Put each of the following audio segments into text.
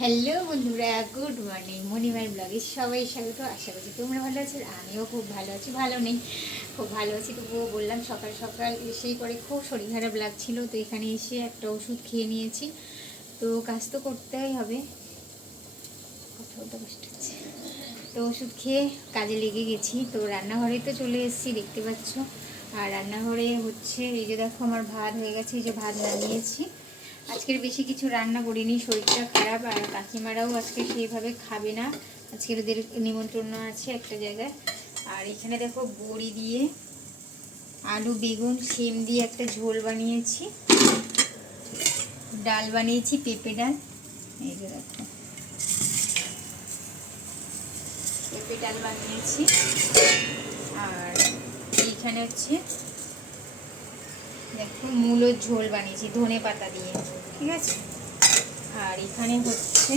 Hello বন্ধুরা, good morning. মণিমার ব্লগে সবাই স্বাগত। আশা করছি তোমরা ভালো আছো, আমিও খুব ভালো আছি, ভালো নেই। খুব ভালো আছি, তবুও বললাম সকাল সকাল এসেই পরে খুব শরীর খারাপ লাগছিল, তো এখানে এসে একটা ওষুধ খেয়ে নিয়েছি। তো কাজ তো করতেই হবে। কথা বলতে কষ্ট হচ্ছে তো ওষুধ খেয়ে কাজে লেগে গেছি। তো রান্নাঘরে তো চলে এসেছি, দেখতে পাচ্ছ। আর রান্নাঘরে হচ্ছে, এই যে দেখো আমার ভাত হয়ে গেছে, এই যে ভাত নামিয়েছি। আজকের বেশি কিছু রান্না করিনি, শরীরটা খারাপ আর কাকিমারাও আজকে সেইভাবে খাবে না। আজকের ওদের নিমন্ত্রণ আছে একটা জায়গায়। আর এখানে দেখো বড়ি দিয়ে আলু, বেগুন, শিম দিয়ে একটা ঝোল বানিয়েছি। ডাল বানিয়েছি, পেঁপে ডাল। এই যে দেখো। পেঁপে ডাল বানিয়েছি। আর এইখানে হচ্ছে দেখো, মূলোর ঝোল বানিয়েছি, ধনে পাতা দিয়ে। ঠিক আছে? আর এখানে হচ্ছে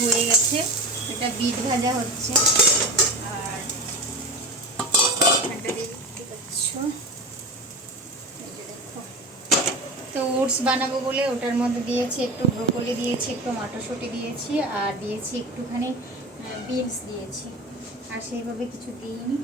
হয়ে গেছে। এটা বিট ভাজা হচ্ছে। আর এখানটা দেখতে পাচ্ছ এই যে দেখো তো ওটস বানাবো বলে ওটার মধ্যে দিয়েছি একটু ব্রোকলি দিয়েছি, একটু মটরশুঁটি দিয়েছি আর দিয়েছি একটুখানি বিনস দিয়েছি। আর সেইভাবে কিছু দিইনি।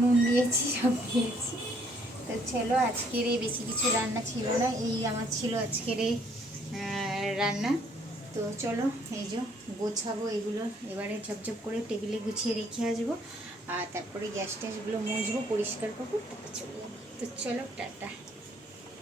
নুন দিয়েছি, সব দিয়েছি। তো চলো, আজকের এই বেশি কিছু রান্না ছিল না, এই আমার ছিল আজকের এই রান্না। তো চলো, এই যে গোছাবো এগুলো, এবারে ঝপঝপ করে টেবিলে গুছিয়ে রেখে আসব। আর তারপরে গ্যাস ট্যাসগুলো মুছবো, পরিষ্কার করব, তারপর চলে তো চলো, টাটা।